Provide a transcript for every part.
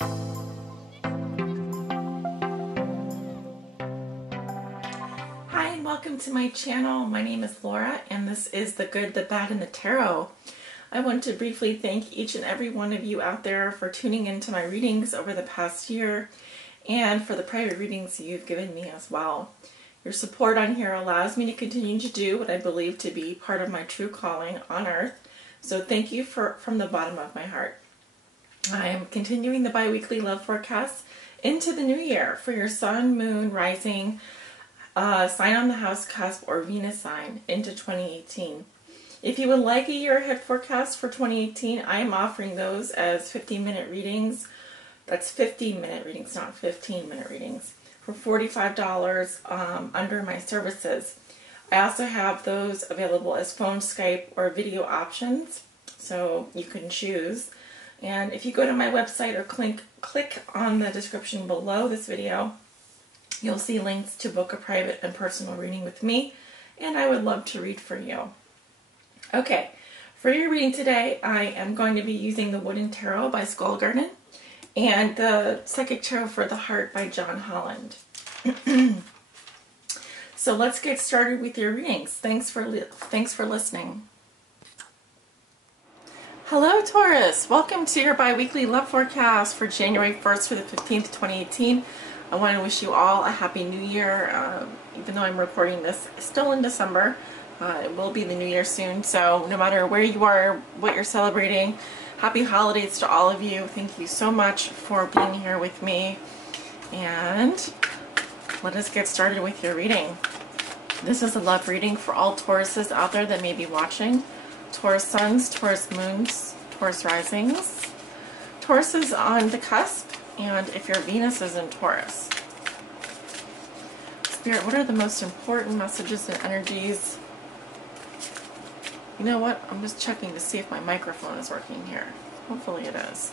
Hi and welcome to my channel. My name is Laura and this is The Good, the Bad, and the Tarot. I want to briefly thank each and every one of you out there for tuning into my readings over the past year and for the private readings you've given me as well. Your support on here allows me to continue to do what I believe to be part of my true calling on earth. So thank you from the bottom of my heart. I am continuing the bi-weekly love forecast into the new year for your sun, moon, rising, sign on the house cusp, or Venus sign into 2018. If you would like a year ahead forecast for 2018, I am offering those as 15-minute readings. That's 15-minute readings, not 15-minute readings, for $45 under my services. I also have those available as phone, Skype, or video options, so you can choose. And if you go to my website or click on the description below this video, you'll see links to book a private and personal reading with me, and I would love to read for you. Okay, for your reading today, I am going to be using the Wooden Tarot by Skull Garden and the Psychic Tarot for the Heart by John Holland. So let's get started with your readings. Thanks for listening. Hello Taurus, welcome to your bi-weekly love forecast for January 1st through the 15th, 2018. I want to wish you all a happy new year, even though I'm recording this still in December. It will be the new year soon, so no matter where you are, what you're celebrating, happy holidays to all of you. Thank you so much for being here with me, and let us get started with your reading. This is a love reading for all Tauruses out there that may be watching. Taurus suns, Taurus moons, Taurus risings. Taurus is on the cusp, and if your Venus is in Taurus. Spirit, what are the most important messages and energies? You know what? I'm just checking to see if my microphone is working here. Hopefully it is.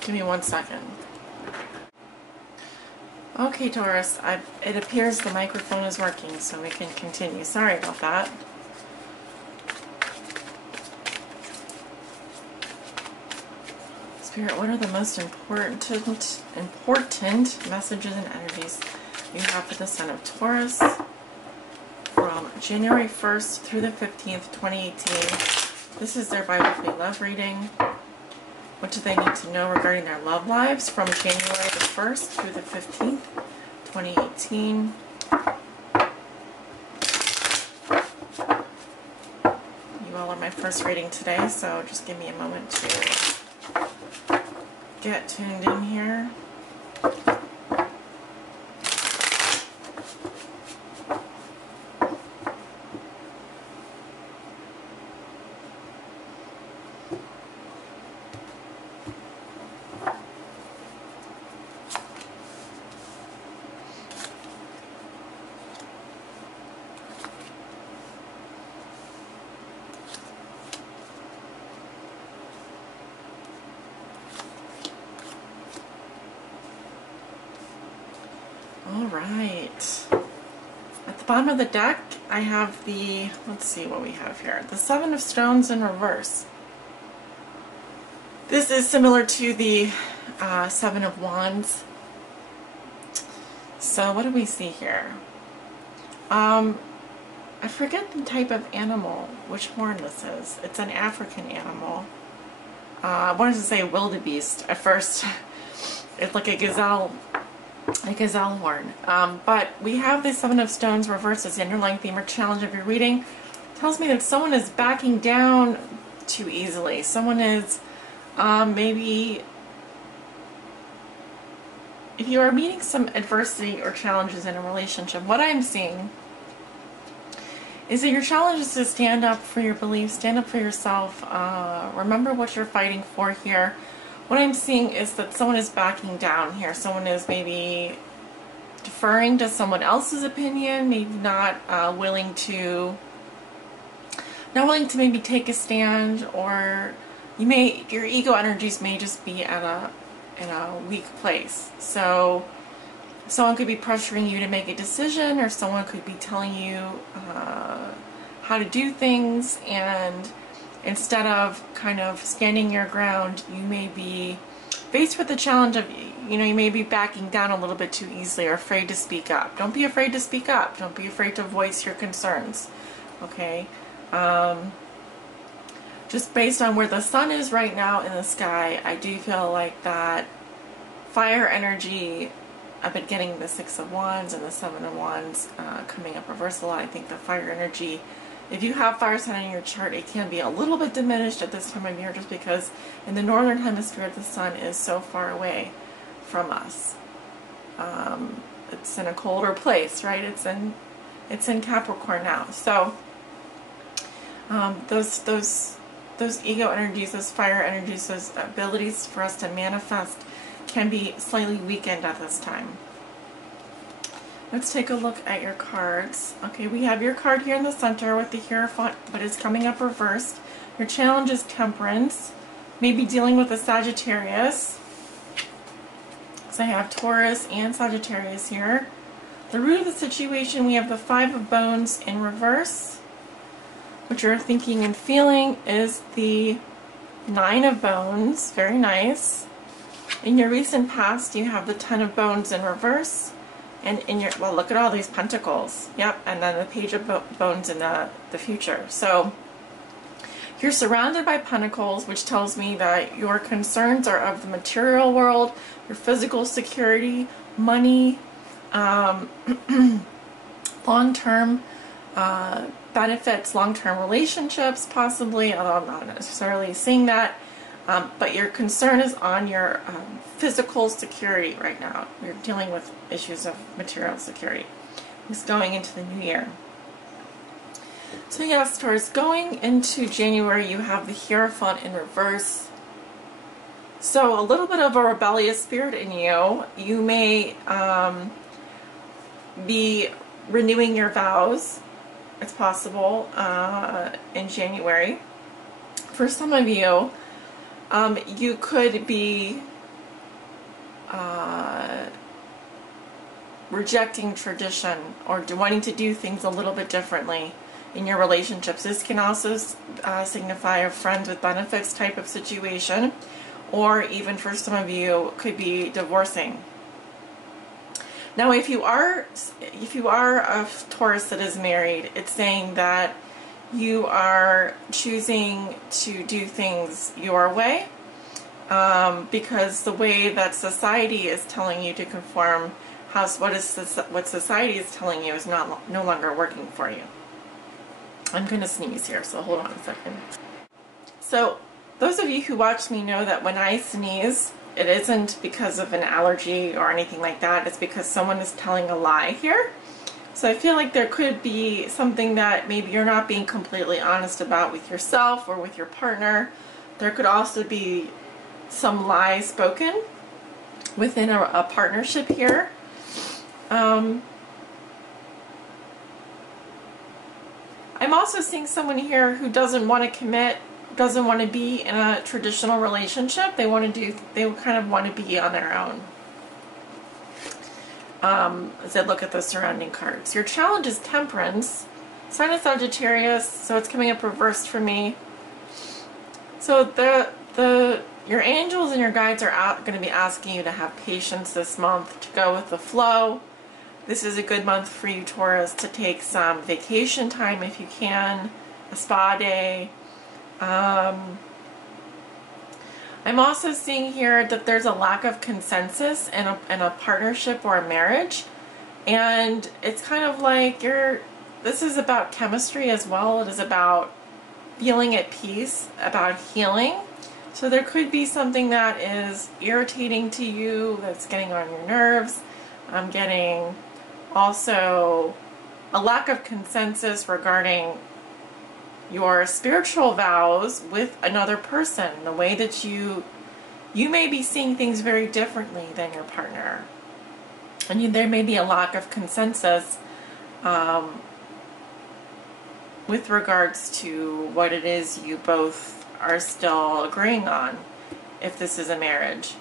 Give me 1 second. Okay, Taurus, it appears the microphone is working, so we can continue. Sorry about that. Spirit, what are the most important messages and energies you have for the Sun of Taurus from January 1st through the 15th, 2018? This is their bi-weekly love reading. What do they need to know regarding their love lives from January the 1st through the 15th, 2018? You all are my first reading today, so just give me a moment to get tuned in here. Alright, at the bottom of the deck I have the, let's see what we have here, the Seven of Stones in reverse. This is similar to the Seven of Wands. So what do we see here? I forget the type of animal, which horn this is. It's an African animal. I wanted to say wildebeest at first. It's like a gazelle horn. But we have the Seven of Stones reversed as the underlying theme or challenge of your reading. It tells me that someone is backing down too easily. Someone is maybe, if you are meeting some adversity or challenges in a relationship, what I'm seeing is that your challenge is to stand up for your beliefs, stand up for yourself, remember what you're fighting for here. What I'm seeing is that someone is backing down here. Someone is maybe deferring to someone else's opinion, maybe not willing to maybe take a stand, or your ego energies may just be in a weak place. So someone could be pressuring you to make a decision, or someone could be telling you how to do things, and instead of kind of standing your ground, you may be faced with the challenge of, you know, you may be backing down a little bit too easily or afraid to speak up. Don't be afraid to speak up. Don't be afraid to voice your concerns. Okay? Just based on where the sun is right now in the sky, I do feel like that fire energy, I've been getting the 6 of Wands and the 7 of Wands coming up reverse a lot. I think the fire energy, if you have fire sign in your chart, it can be a little bit diminished at this time of year just because in the northern hemisphere the sun is so far away from us. It's in a colder place, right? It's in Capricorn now. So those ego energies, those fire energies, those abilities for us to manifest can be slightly weakened at this time. Let's take a look at your cards. Okay, we have your card here in the center with the Hierophant, but it's coming up reversed. Your challenge is Temperance. Maybe dealing with a Sagittarius. So I have Taurus and Sagittarius here. The root of the situation, we have the 5 of Bones in reverse. What you're thinking and feeling is the 9 of Bones. Very nice. In your recent past, you have the 10 of Bones in reverse. And in your, well, look at all these pentacles. Yep, and then the Page of Bones in the future. So you're surrounded by pentacles, which tells me that your concerns are of the material world, your physical security, money, long-term benefits, long-term relationships, possibly, although I'm not necessarily seeing that. But your concern is on your physical security right now. You're dealing with issues of material security. It's going into the new year. So yes, Taurus, going into January, you have the Hierophant in reverse. So a little bit of a rebellious spirit in you. You may be renewing your vows. It's possible in January. For some of you, you could be rejecting tradition or wanting to do things a little bit differently in your relationships. This can also signify a friends with benefits type of situation, or even for some of you could be divorcing. Now if you are a Taurus that is married, it's saying that you are choosing to do things your way because the way that society is telling you to conform, what society is telling you is no longer working for you. I'm going to sneeze here, so hold on a second. So those of you who watch me know that when I sneeze, it isn't because of an allergy or anything like that. It's because someone is telling a lie here. So I feel like there could be something that maybe you're not being completely honest about with yourself or with your partner. There could also be some lie spoken within a partnership here. I'm also seeing someone here who doesn't want to commit, doesn't want to be in a traditional relationship. They kind of want to be on their own. As I look at the surrounding cards. Your challenge is Temperance. Sign of Sagittarius, so it's coming up reversed for me. So your angels and your guides are going to be asking you to have patience this month, to go with the flow. This is a good month for you, Taurus, to take some vacation time if you can, a spa day. I'm also seeing here that there's a lack of consensus in a partnership or a marriage, and it's kind of like this is about chemistry as well. It is about feeling at peace, about healing. So there could be something that is irritating to you, that's getting on your nerves. I'm getting also a lack of consensus regarding your spiritual vows with another person, the way that you may be seeing things very differently than your partner, and there may be a lack of consensus with regards to what it is you both are still agreeing on, if this is a marriage.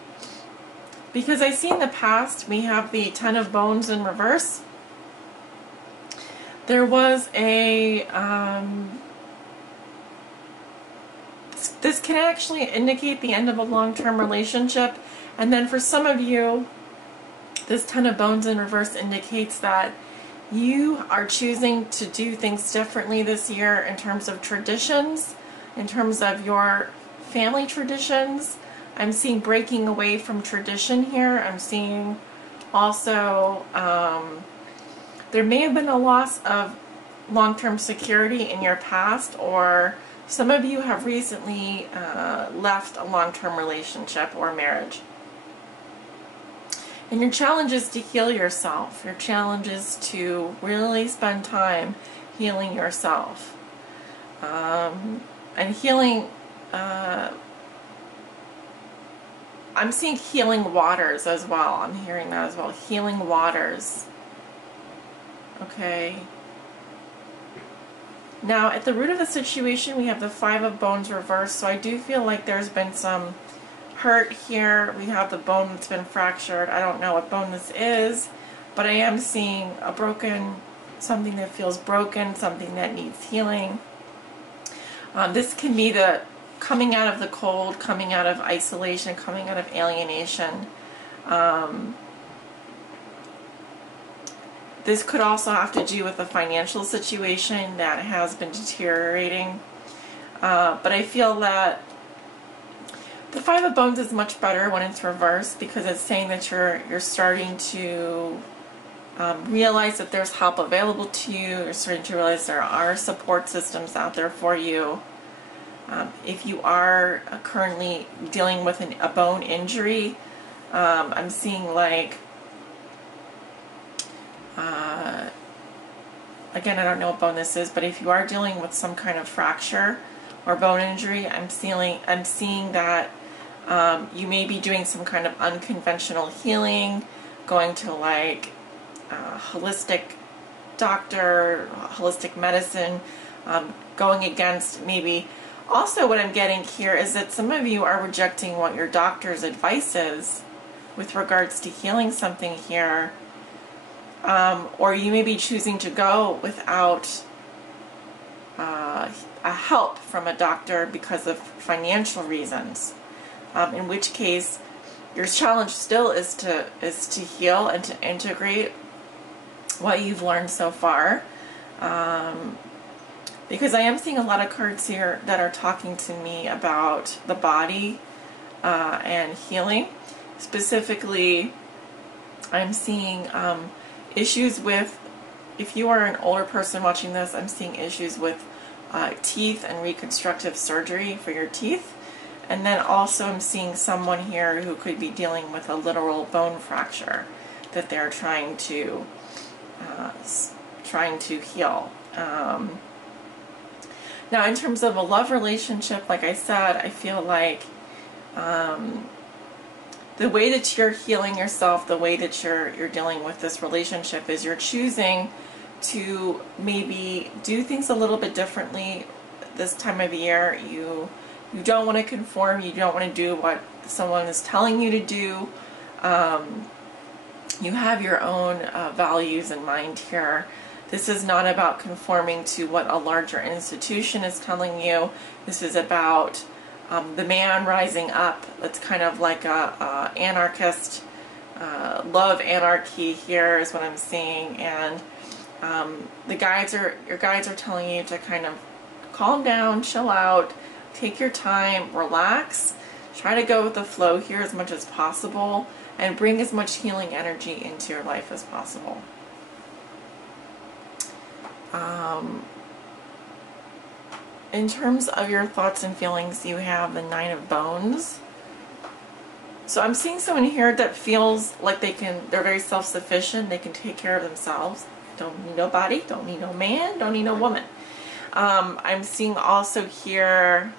Because I see in the past we have the 10 of Bones in reverse. There was a This can actually indicate the end of a long-term relationship. And then for some of you, this Ten of Bones in reverse indicates that you are choosing to do things differently this year in terms of traditions, in terms of your family traditions. I'm seeing breaking away from tradition here. I'm seeing also there may have been a loss of long-term security in your past, or some of you have recently left a long-term relationship or marriage. And your challenge is to heal yourself. Your challenge is to really spend time healing yourself. And healing, I'm seeing healing waters as well. I'm hearing that as well. Healing waters. Okay. Now, at the root of the situation, we have the Five of Bones reversed. So I do feel like there's been some hurt here. We have the bone that's been fractured. I don't know what bone this is, but I am seeing a broken, something that feels broken, something that needs healing. This can be the coming out of the cold, coming out of isolation, coming out of alienation. This could also have to do with a financial situation that has been deteriorating. But I feel that the Five of Bones is much better when it's reversed, because it's saying that you're starting to realize that there's help available to you. You're starting to realize there are support systems out there for you. If you are currently dealing with a bone injury, I'm seeing like, again, I don't know what bone this is, but if you are dealing with some kind of fracture or bone injury, I'm seeing that you may be doing some kind of unconventional healing, going to like holistic doctor, holistic medicine, going against maybe. Also, what I'm getting here is that some of you are rejecting what your doctor's advice is with regards to healing something here, or you may be choosing to go without a help from a doctor because of financial reasons. In which case, your challenge still is to heal and to integrate what you've learned so far. Because I am seeing a lot of cards here that are talking to me about the body and healing. Specifically, I'm seeing issues with, if you are an older person watching this, I'm seeing issues with teeth and reconstructive surgery for your teeth. And then also I'm seeing someone here who could be dealing with a literal bone fracture that they're trying to heal. Now, in terms of a love relationship, like I said, I feel like the way that you're healing yourself, the way that you're dealing with this relationship is you're choosing to maybe do things a little bit differently this time of year. You don't want to conform. You don't want to do what someone is telling you to do. You have your own values in mind here. This is not about conforming to what a larger institution is telling you. This is about the man rising up. It's kind of like a anarchist, love anarchy here is what I'm seeing. And your guides are telling you to kind of calm down, chill out, take your time, relax, try to go with the flow here as much as possible, and bring as much healing energy into your life as possible. In terms of your thoughts and feelings, you have the Nine of Bones. So I'm seeing someone here that feels like they're very self-sufficient, they can take care of themselves. Don't need nobody, don't need no man, don't need no woman. I'm seeing also here,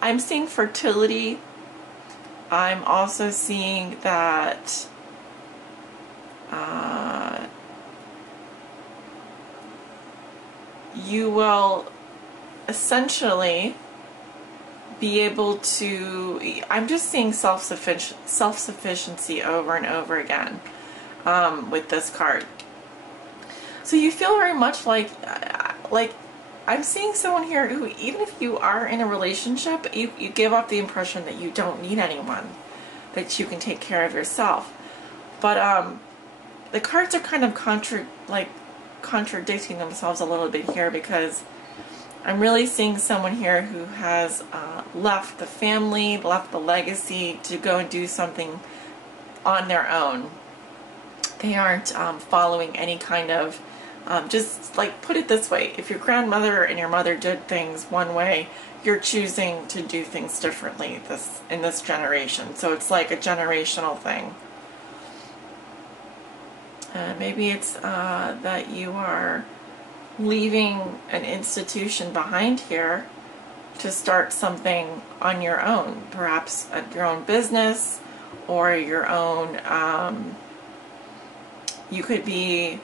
I'm seeing fertility. I'm also seeing that you will essentially be able to, I'm just seeing self-sufficiency over and over again with this card. So you feel very much like I'm seeing someone here who, even if you are in a relationship, you give off the impression that you don't need anyone, that you can take care of yourself. But the cards are kind of contradicting themselves a little bit here, because I'm really seeing someone here who has left the family, left the legacy to go and do something on their own. They aren't following any kind of, just like, put it this way, if your grandmother and your mother did things one way, you're choosing to do things differently in this generation. So it's like a generational thing. Maybe it's that you are leaving an institution behind here to start something on your own, perhaps your own business or your own, you could be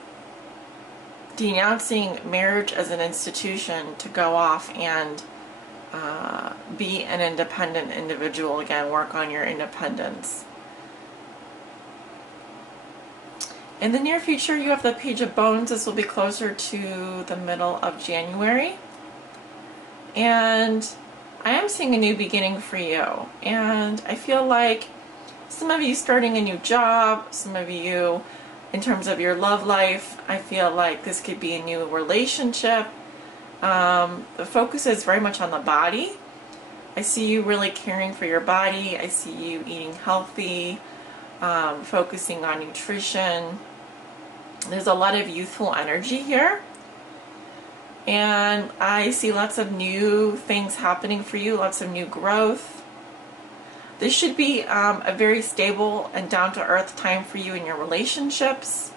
denouncing marriage as an institution to go off and be an independent individual again, work on your independence. In the near future, you have the Page of Bones. This will be closer to the middle of January. And I am seeing a new beginning for you. And I feel like some of you starting a new job, some of you in terms of your love life, I feel like this could be a new relationship. The focus is very much on the body. I see you really caring for your body. I see you eating healthy, focusing on nutrition. There's a lot of youthful energy here, and I see lots of new things happening for you, lots of new growth. This should be a very stable and down-to-earth time for you in your relationships.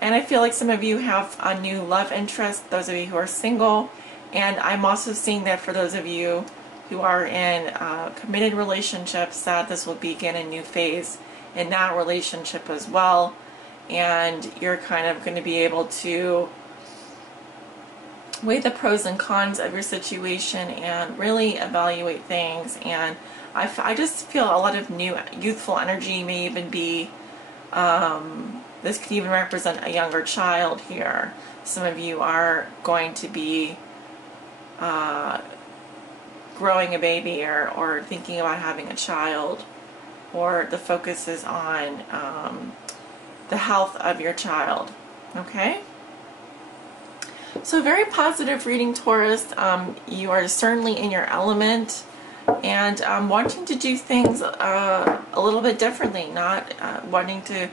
And I feel like some of you have a new love interest, those of you who are single, and I'm also seeing that for those of you who are in committed relationships, that this will begin a new phase in that relationship as well, and you're kind of going to be able to weigh the pros and cons of your situation and really evaluate things. And I just feel a lot of new youthful energy. May even be this could even represent a younger child here. Some of you are going to be growing a baby or thinking about having a child, or the focus is on the health of your child. Okay? So very positive reading, Taurus. You are certainly in your element and wanting to do things a little bit differently, not wanting to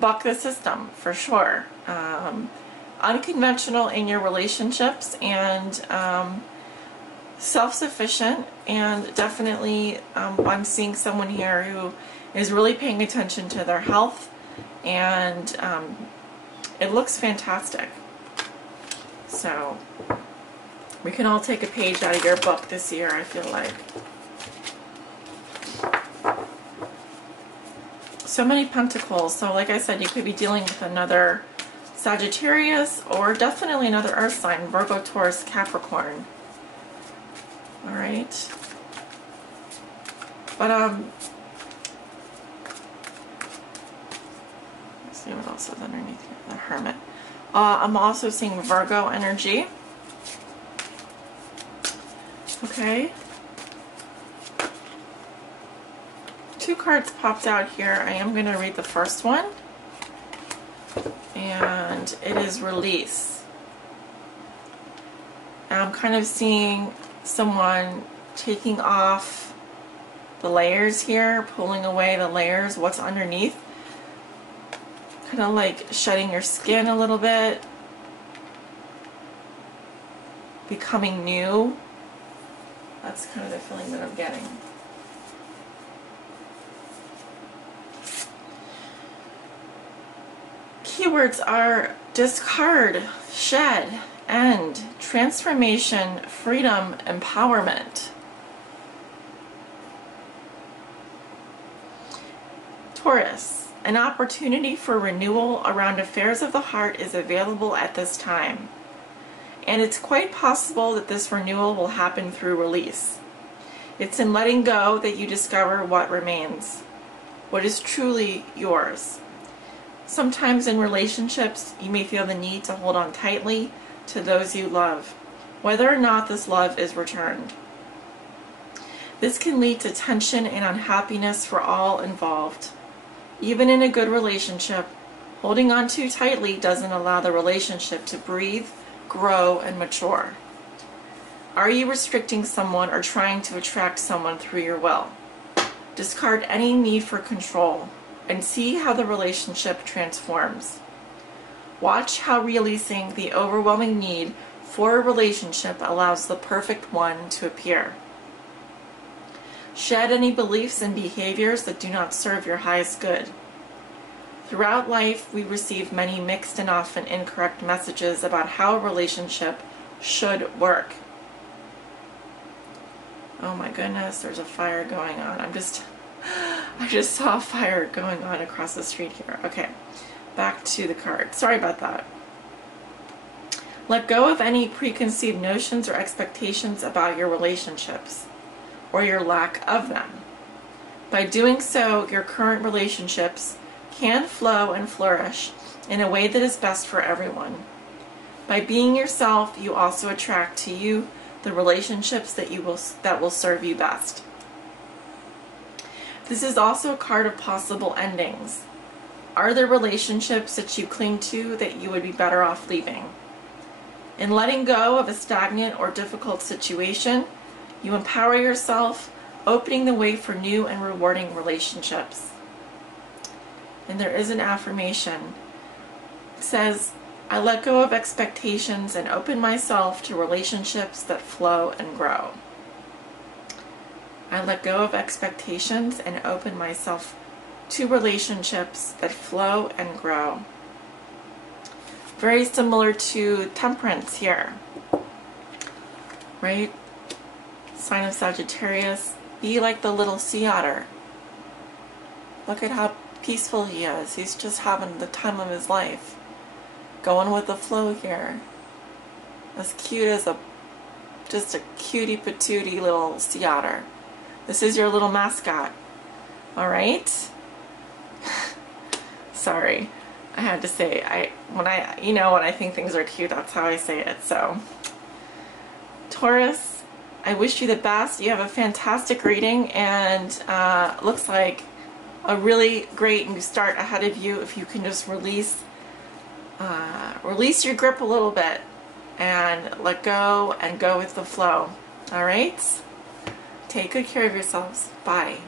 buck the system, for sure. Unconventional in your relationships, and self-sufficient, and definitely I'm seeing someone here who is really paying attention to their health, and it looks fantastic. So we can all take a page out of your book this year, I feel like. So many pentacles. So like I said, you could be dealing with another Sagittarius, or definitely another earth sign, Virgo, Taurus, Capricorn. All right. But let's see what else is underneath here. The Hermit. I'm also seeing Virgo energy. Okay. Two cards popped out here. I am going to read the first one. And it is release. And I'm kind of seeing someone taking off the layers here, pulling away the layers, what's underneath. Kind of like shedding your skin a little bit. Becoming new. That's kind of the feeling that I'm getting. Keywords are discard, shed, end, transformation, freedom, empowerment. Taurus, an opportunity for renewal around affairs of the heart is available at this time. And it's quite possible that this renewal will happen through release. It's in letting go that you discover what remains, what is truly yours. Sometimes in relationships, you may feel the need to hold on tightly to those you love, whether or not this love is returned. This can lead to tension and unhappiness for all involved. Even in a good relationship, holding on too tightly doesn't allow the relationship to breathe, grow, and mature. Are you restricting someone or trying to attract someone through your will? Discard any need for control and see how the relationship transforms. Watch how releasing the overwhelming need for a relationship allows the perfect one to appear. Shed any beliefs and behaviors that do not serve your highest good. Throughout life, we receive many mixed and often incorrect messages about how a relationship should work. Oh my goodness, there's a fire going on. I just saw a fire going on across the street here. Okay, back to the card. Sorry about that. Let go of any preconceived notions or expectations about your relationships or your lack of them. By doing so, your current relationships can flow and flourish in a way that is best for everyone. By being yourself, you also attract to you the relationships that will serve you best. This is also a card of possible endings. Are there relationships that you cling to that you would be better off leaving? In letting go of a stagnant or difficult situation, you empower yourself, opening the way for new and rewarding relationships. And there is an affirmation. It says, I let go of expectations and open myself to relationships that flow and grow. I let go of expectations and open myself to relationships that flow and grow. Very similar to Temperance here, right? Sign of Sagittarius. Be like the little sea otter. Look at how peaceful he is. He's just having the time of his life. Going with the flow here. As cute as just a cutie patootie little sea otter. This is your little mascot. Alright? Sorry. I had to say, when I think things are cute, that's how I say it. So, Taurus, I wish you the best. You have a fantastic reading, and looks like a really great new start ahead of you if you can just release your grip a little bit and let go and go with the flow. All right? Take good care of yourselves. Bye.